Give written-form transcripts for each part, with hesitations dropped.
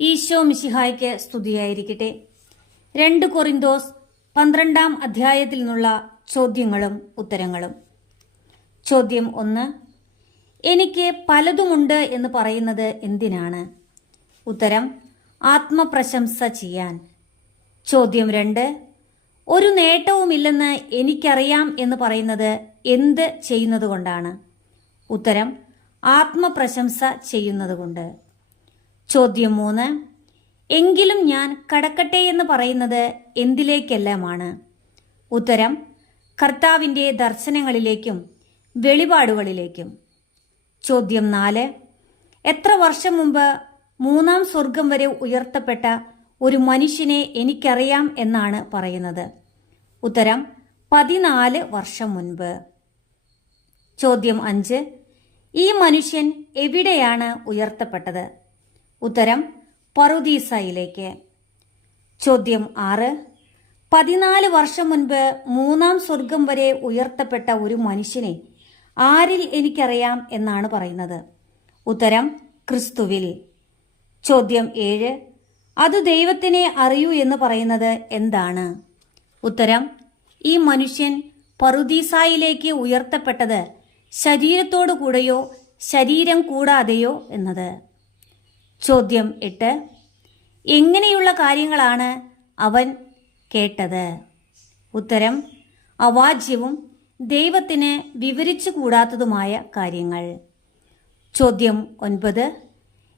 ഈശോ മിശിഹായ്ക്ക് സ്തുതിയായിരിക്കട്ടെ. 2 കൊറിന്തോസ് 12-ാം അധ്യായത്തിൽ നിന്നുള്ള ചോദ്യങ്ങളും ഉത്തരങ്ങളും. ചോദ്യം 1. എനിക്ക് പലതുമുണ്ട് എന്ന് പറയുന്നത് എന്തിനാണ്? ഉത്തരം: ആത്മപ്രശംസ ചെയ്യാൻ. ചോദ്യം 2. ഒരു നേട്ടവുമില്ലെന്ന് എനിക്കറിയാം എന്ന് പറയുന്നത് എന്ത് ചെയ്യുന്നതുകൊണ്ടാണ്? ഉത്തരം: ആത്മപ്രശംസ ചെയ്യുന്നതുകൊണ്ട്. ചോദ്യം 3. എങ്കിലും ഞാൻ കടക്കട്ടെ എന്ന് പറയുന്നത് എന്തിലേക്കെല്ലാമാണ്? ഉത്തരം: കർത്താവിൻ്റെ ദർശനങ്ങളിലേക്കും വെളിപാടുകളിലേക്കും. ചോദ്യം 4. എത്ര വർഷം മുമ്പ് 3-ാം സ്വർഗം വരെ ഉയർത്തപ്പെട്ട ഒരു മനുഷ്യനെ എനിക്കറിയാം എന്നാണ് പറയുന്നത്? ഉത്തരം: 14 വർഷം മുൻപ്. ചോദ്യം 5. ഈ മനുഷ്യൻ എവിടെയാണ് ഉയർത്തപ്പെട്ടത്? ഉത്തരം: പറുദീസയിലേക്ക്. ചോദ്യം 6. 14 വർഷം മുൻപ് 3-ാം സ്വർഗം വരെ ഉയർത്തപ്പെട്ട ഒരു മനുഷ്യനെ ആരിൽ എനിക്കറിയാം എന്നാണ് പറയുന്നത്? ഉത്തരം: ക്രിസ്തുവിൽ. ചോദ്യം 7. അത് ദൈവത്തിനെ അറിയൂ എന്ന് പറയുന്നത് എന്താണ്? ഉത്തരം: ഈ മനുഷ്യൻ പറുദീസായിലേക്ക് ഉയർത്തപ്പെട്ടത് ശരീരത്തോടു കൂടെയോ ശരീരം കൂടാതെയോ എന്നത്. ചോദ്യം 8. എങ്ങനെയുള്ള കാര്യങ്ങളാണ് അവൻ കേട്ടത്? ഉത്തരം: അവാച്യവും ദൈവത്തിന് വിവരിച്ചു കൂടാത്തതുമായ കാര്യങ്ങൾ. ചോദ്യം 9.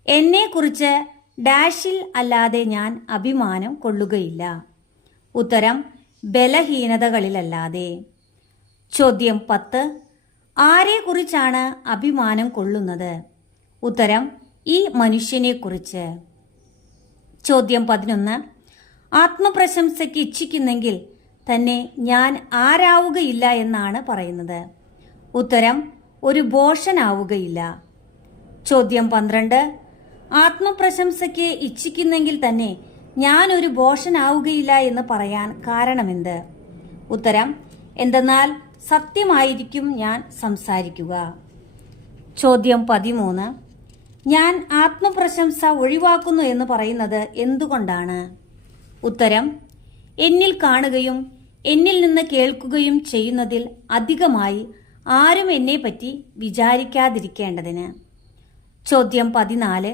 എന്നെക്കുറിച്ച് ഡാഷിൽ അല്ലാതെ ഞാൻ അഭിമാനം കൊള്ളുകയില്ല. ഉത്തരം: ബലഹീനതകളിലല്ലാതെ. ചോദ്യം 10. ആരെക്കുറിച്ചാണ് അഭിമാനം കൊള്ളുന്നത്? ഉത്തരം: ഈ മനുഷ്യനെക്കുറിച്ച്. ചോദ്യം 11. ആത്മപ്രശംസയ്ക്ക് ഇച്ഛിക്കുന്നെങ്കിൽ തന്നെ ഞാൻ ആരാവുകയില്ല എന്നാണ് പറയുന്നത്? ഉത്തരം: ഒരു ഭോഷനാവുകയില്ല. ചോദ്യം 12. ആത്മപ്രശംസയ്ക്ക് ഇച്ഛിക്കുന്നെങ്കിൽ തന്നെ ഞാൻ ഒരു ഭോഷനാവുകയില്ല എന്ന് പറയാൻ കാരണമെന്ത്? ഉത്തരം: എന്തെന്നാൽ സത്യമായിരിക്കും ഞാൻ സംസാരിക്കുക. ചോദ്യം 13. ഞാൻ ആത്മപ്രശംസ ഒഴിവാക്കുന്നു എന്ന് പറയുന്നത് എന്തുകൊണ്ടാണ്? ഉത്തരം: എന്നിൽ കാണുകയും എന്നിൽ നിന്ന് കേൾക്കുകയും ചെയ്യുന്നതിൽ അധികമായി ആരും എന്നെപ്പറ്റി വിചാരിക്കാതിരിക്കേണ്ടതിന്. ചോദ്യം 14.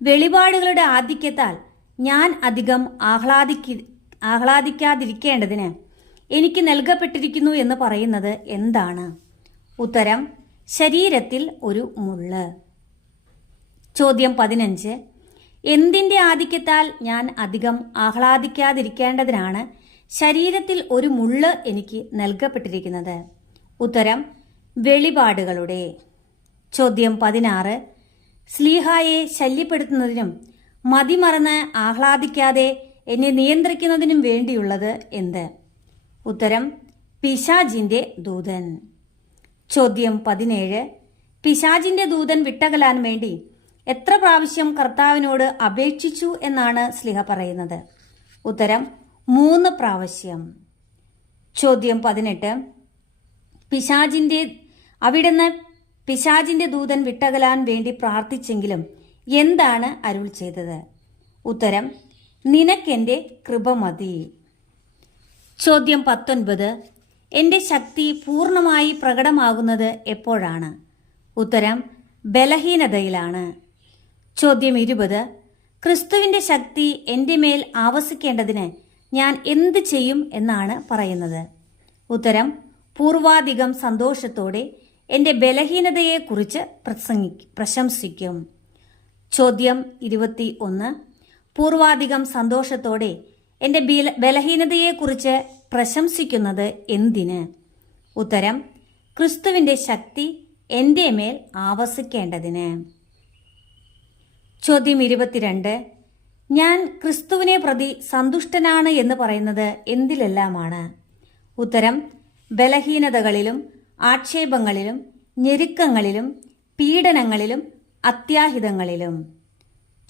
വെളിപാടുകളുടെ ആധിക്യത്താൽ ഞാൻ അധികം ആഹ്ലാദിക്കാതിരിക്കേണ്ടതിന് എനിക്ക് നൽകപ്പെട്ടിരിക്കുന്നു എന്ന് പറയുന്നത് എന്താണ്? ഉത്തരം: ശരീരത്തിൽ ഒരു മുള്ള്. ചോദ്യം 15. എന്തിൻ്റെ ആധിക്യത്താൽ ഞാൻ അധികം ആഹ്ലാദിക്കാതിരിക്കേണ്ടതിനാണ് ശരീരത്തിൽ ഒരു മുള്ള് എനിക്ക് നൽകപ്പെട്ടിരിക്കുന്നത്? ഉത്തരം: വെളിപാടുകളുടെ. ചോദ്യം 16. സ്ലീഹായെ ശല്യപ്പെടുത്തുന്നതിനും മതിമറന്ന് ആഹ്ലാദിക്കാതെ എന്നെ നിയന്ത്രിക്കുന്നതിനും വേണ്ടിയുള്ളത് എന്ത്? ഉത്തരം: പിശാചിൻ്റെ ദൂതൻ. ചോദ്യം 17. പിശാചിൻ്റെ ദൂതൻ വിട്ടകലാൻ വേണ്ടി എത്ര പ്രാവശ്യം കർത്താവിനോട് അപേക്ഷിച്ചു എന്നാണ് സ്ലീഹ പറയുന്നത്? ഉത്തരം: 3 പ്രാവശ്യം. ചോദ്യം 18. അവിടുന്ന് പിശാചിൻ്റെ ദൂതൻ വിട്ടകലാൻ വേണ്ടി പ്രാർത്ഥിച്ചെങ്കിലും എന്താണ് അരുൾ ചെയ്തത്? ഉത്തരം: നിനക്കെൻ്റെ കൃപ മതി. ചോദ്യം 19. എൻ്റെ ശക്തി പൂർണ്ണമായി പ്രകടമാകുന്നത് എപ്പോഴാണ്? ഉത്തരം: ബലഹീനതയിലാണ്. ചോദ്യം 20. ക്രിസ്തുവിൻ്റെ ശക്തി എൻ്റെ മേൽ ആവസിക്കേണ്ടതിന് ഞാൻ എന്ത് ചെയ്യും എന്നാണ് പറയുന്നത്? ഉത്തരം: പൂർവാധികം സന്തോഷത്തോടെ എൻ്റെ ബലഹീനതയെക്കുറിച്ച് പ്രശംസിക്കും. ചോദ്യം 21. പൂർവാധികം സന്തോഷത്തോടെ എൻ്റെ ബലഹീനതയെക്കുറിച്ച് പ്രശംസിക്കുന്നത് എന്തിന്? ഉത്തരം: ക്രിസ്തുവിൻ്റെ ശക്തി എൻ്റെ മേൽ ആവസിക്കേണ്ടതിന്. ചോദ്യം 22. ഞാൻ ക്രിസ്തുവിനെ പ്രതി സന്തുഷ്ടനാണ് എന്ന് പറയുന്നത് എന്തിലെല്ലാമാണ്? ഉത്തരം: ബലഹീനതകളിലും ആക്ഷേപങ്ങളിലും ഞെരുക്കങ്ങളിലും പീഡനങ്ങളിലും അത്യാഹിതങ്ങളിലും.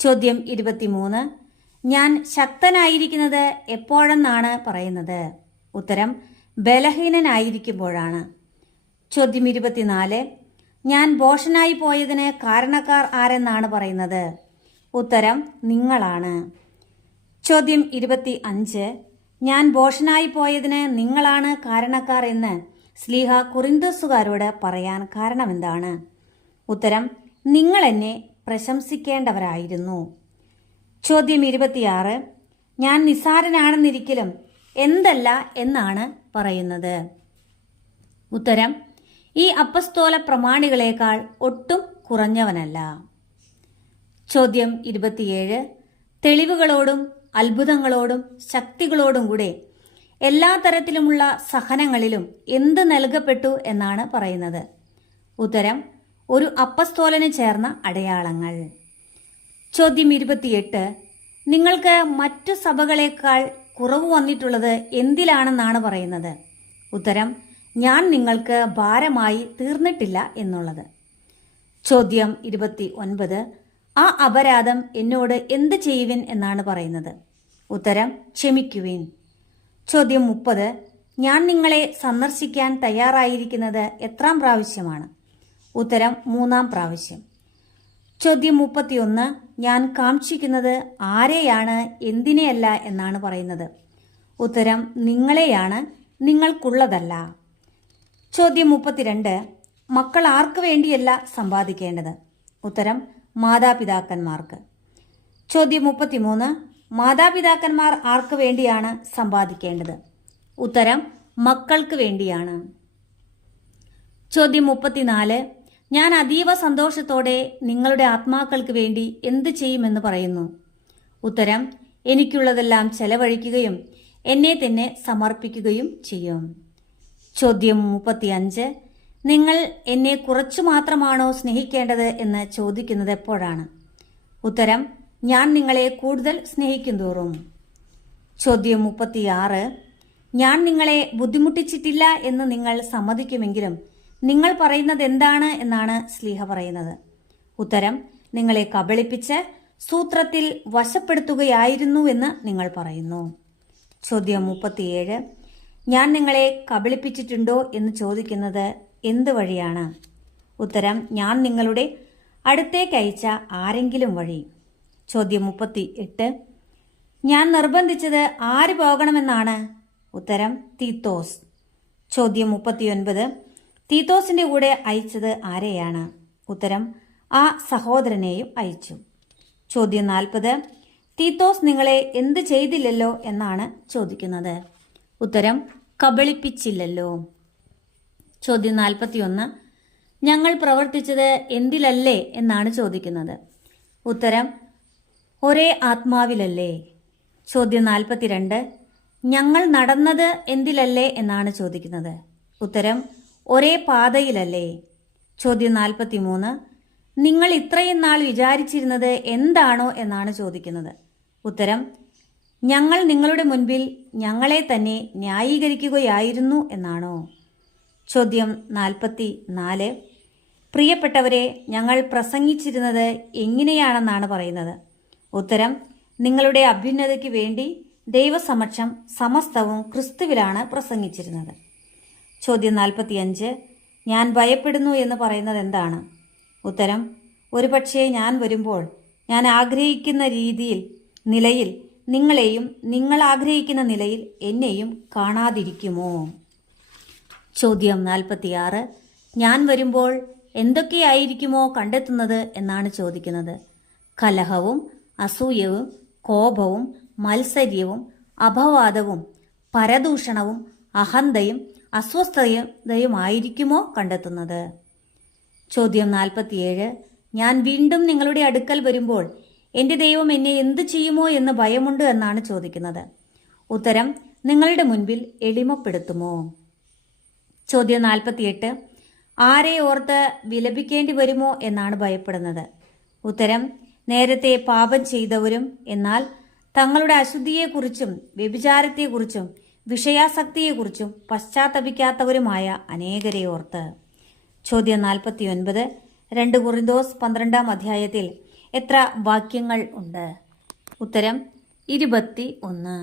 ചോദ്യം 23. ഞാൻ ശക്തനായിരിക്കുന്നത് എപ്പോഴെന്നാണ് പറയുന്നത്? ഉത്തരം: ബലഹീനനായിരിക്കുമ്പോഴാണ്. ചോദ്യം 24. ഞാൻ ഭോഷനായി പോയതിന് കാരണക്കാർ ആരെന്നാണ് പറയുന്നത്? ഉത്തരം നിങ്ങളാണ്. ചോദ്യം 25. ഞാൻ ഭോഷനായി പോയതിന് നിങ്ങളാണ് കാരണക്കാർ എന്ന് ശ്ലീഹ കൊറിന്തോസുകാരോട് പറയാൻ കാരണമെന്താണ്? ഉത്തരം നിങ്ങൾ എന്നെ പ്രശംസിക്കേണ്ടവരായിരുന്നു. ചോദ്യം 26. ഞാൻ നിസ്സാരനാണെന്നിരിക്കലും എന്തല്ല എന്നാണ് പറയുന്നത്? ഉത്തരം ഈ അപ്പസ്തോല പ്രമാണികളെക്കാൾ ഒട്ടും കുറഞ്ഞവനല്ല. ചോദ്യം 27. തെളിവുകളോടും അത്ഭുതങ്ങളോടും ശക്തികളോടും കൂടെ എല്ലാ തരത്തിലുമുള്ള സഹനങ്ങളിലും എന്ത് നൽകപ്പെട്ടു എന്നാണ് പറയുന്നത്? ഉത്തരം ഒരു അപ്പസ്തോലന് ചേർന്ന അടയാളങ്ങൾ. ചോദ്യം 28. നിങ്ങൾക്ക് മറ്റു സഭകളെക്കാൾ കുറവ് വന്നിട്ടുള്ളത് എന്തിലാണെന്നാണ് പറയുന്നത്? ഉത്തരം ഞാൻ നിങ്ങൾക്ക് ഭാരമായി തീർന്നിട്ടില്ല എന്നുള്ളത്. ചോദ്യം 29. ആ അപരാധം എന്നോട് എന്ത് ചെയ്യുവിൻ എന്നാണ് പറയുന്നത്? ഉത്തരം ക്ഷമിക്കുവിൻ. ചോദ്യം 30. ഞാൻ നിങ്ങളെ സന്ദർശിക്കാൻ തയ്യാറായിരിക്കുന്നത് എത്രാം പ്രാവശ്യമാണ്? ഉത്തരം 3-ാം പ്രാവശ്യം. ചോദ്യം 31. ഞാൻ കാംക്ഷിക്കുന്നത് ആരെയാണ് എന്തിനെയല്ല എന്നാണ് പറയുന്നത്? ഉത്തരം നിങ്ങളെയാണ്, നിങ്ങൾക്കുള്ളതല്ല. ചോദ്യം 32. മക്കൾ ആർക്കു വേണ്ടിയല്ല സമ്പാദിക്കേണ്ടത്? ഉത്തരം മാതാപിതാക്കന്മാർക്ക്. ചോദ്യം 33. മാതാപിതാക്കന്മാർ ആർക്കു വേണ്ടിയാണ് സമ്പാദിക്കേണ്ടത്? ഉത്തരം മക്കൾക്ക് വേണ്ടിയാണ്. ചോദ്യം 34. ഞാൻ അതീവ സന്തോഷത്തോടെ നിങ്ങളുടെ ആത്മാക്കൾക്ക് വേണ്ടി എന്ത് ചെയ്യുമെന്ന് പറയുന്നു? ഉത്തരം എനിക്കുള്ളതെല്ലാം ചെലവഴിക്കുകയും എന്നെ തന്നെ സമർപ്പിക്കുകയും ചെയ്യും. ചോദ്യം 35. നിങ്ങൾ എന്നെ കുറച്ചു മാത്രമാണോ സ്നേഹിക്കേണ്ടത് എന്ന് ചോദിക്കുന്നത് എപ്പോഴാണ്? ഉത്തരം ഞാൻ നിങ്ങളെ കൂടുതൽ സ്നേഹിക്കും തോറും. ചോദ്യം 36. ഞാൻ നിങ്ങളെ ബുദ്ധിമുട്ടിച്ചിട്ടില്ല എന്ന് നിങ്ങൾ സമ്മതിക്കുമെങ്കിലും നിങ്ങൾ പറയുന്നത് എന്താണ് എന്നാണ് ശ്ലീഹ പറയുന്നത്? ഉത്തരം നിങ്ങളെ കബളിപ്പിച്ച് സൂത്രത്തിൽ വശപ്പെടുത്തുകയായിരുന്നു എന്ന് നിങ്ങൾ പറയുന്നു. ചോദ്യം 37. ഞാൻ നിങ്ങളെ കബളിപ്പിച്ചിട്ടുണ്ടോ എന്ന് ചോദിക്കുന്നത് എന്ത് വഴിയാണ്? ഉത്തരം ഞാൻ നിങ്ങളുടെ അടുത്തേക്ക് അയച്ച ആരെങ്കിലും വഴി. ചോദ്യം 38. ഞാൻ നിർബന്ധിച്ചത് ആര് പോകണമെന്നാണ്? ഉത്തരം തീത്തോസ്. ചോദ്യം 39. തീത്തോസിന്റെ കൂടെ അയച്ചത് ആരെയാണ്? ഉത്തരം ആ സഹോദരനെയും അയച്ചു. ചോദ്യം 40. തീത്തോസ് നിങ്ങളെ എന്ത് ചെയ്തില്ലല്ലോ എന്നാണ് ചോദിക്കുന്നത്? ഉത്തരം കബളിപ്പിച്ചില്ലല്ലോ. ചോദ്യം 41. ഞങ്ങൾ പ്രവർത്തിച്ചത് എന്തിലല്ലേ എന്നാണ് ചോദിക്കുന്നത്? ഉത്തരം ഒരേ ആത്മാവിലല്ലേ. ചോദ്യം 42. ഞങ്ങൾ നടന്നത് എന്തിലല്ലേ എന്നാണ് ചോദിക്കുന്നത്? ഉത്തരം ഒരേ പാതയിലല്ലേ. ചോദ്യം 43. നിങ്ങൾ ഇത്രയും നാൾ വിചാരിച്ചിരുന്നത് എന്താണോ എന്നാണ് ചോദിക്കുന്നത്? ഉത്തരം ഞങ്ങൾ നിങ്ങളുടെ മുൻപിൽ ഞങ്ങളെ തന്നെ ന്യായീകരിക്കുകയായിരുന്നു എന്നാണോ. ചോദ്യം 44. പ്രിയപ്പെട്ടവരെ, ഞങ്ങൾ പ്രസംഗിച്ചിരുന്നത് എങ്ങനെയാണെന്നാണ് പറയുന്നത്? ഉത്തരം നിങ്ങളുടെ അഭ്യുന്നതയ്ക്ക് വേണ്ടി ദൈവസമക്ഷം സമസ്തവും ക്രിസ്തുവിലാണ് പ്രസംഗിച്ചിരുന്നത്. ചോദ്യം 45. ഞാൻ ഭയപ്പെടുന്നു എന്ന് പറയുന്നത് എന്താണ്? ഉത്തരം ഒരുപക്ഷെ ഞാൻ വരുമ്പോൾ ഞാൻ ആഗ്രഹിക്കുന്ന നിലയിൽ നിങ്ങളെയും നിങ്ങൾ ആഗ്രഹിക്കുന്ന നിലയിൽ എന്നെയും കാണാതിരിക്കുമോ. ചോദ്യം 46. ഞാൻ വരുമ്പോൾ എന്തൊക്കെയായിരിക്കുമോ കണ്ടെത്തുന്നത് എന്നാണ് ചോദിക്കുന്നത്? കലഹവും അസൂയവും കോപവും മത്സര്യവും അപവാദവും പരദൂഷണവും അഹന്തയും അസ്വസ്ഥതയുമായിരിക്കുമോ കണ്ടെത്തുന്നത്? ചോദ്യം 47. ഞാൻ വീണ്ടും നിങ്ങളുടെ അടുക്കൽ വരുമ്പോൾ എൻ്റെ ദൈവം എന്നെ എന്തു ചെയ്യുമോ എന്ന് ഭയമുണ്ട് എന്നാണ് ചോദിക്കുന്നത്? ഉത്തരം നിങ്ങളുടെ മുൻപിൽ എളിമപ്പെടുത്തുമോ. ചോദ്യം 48. ആരെ ഓർത്ത് വിലപിക്കേണ്ടി വരുമോ എന്നാണ് ഭയപ്പെടുന്നത്? ഉത്തരം നേരത്തെ പാപം ചെയ്തവരും എന്നാൽ തങ്ങളുടെ അശുദ്ധിയെക്കുറിച്ചും വ്യഭിചാരത്തെക്കുറിച്ചും വിഷയാസക്തിയെക്കുറിച്ചും പശ്ചാത്തപിക്കാത്തവരുമായ അനേകരെ ഓർത്ത്. ചോദ്യം 49. 2 കൊറിന്തോസ് 12-ാം അധ്യായത്തിൽ എത്ര വാക്യങ്ങൾ ഉണ്ട്? ഉത്തരം 21.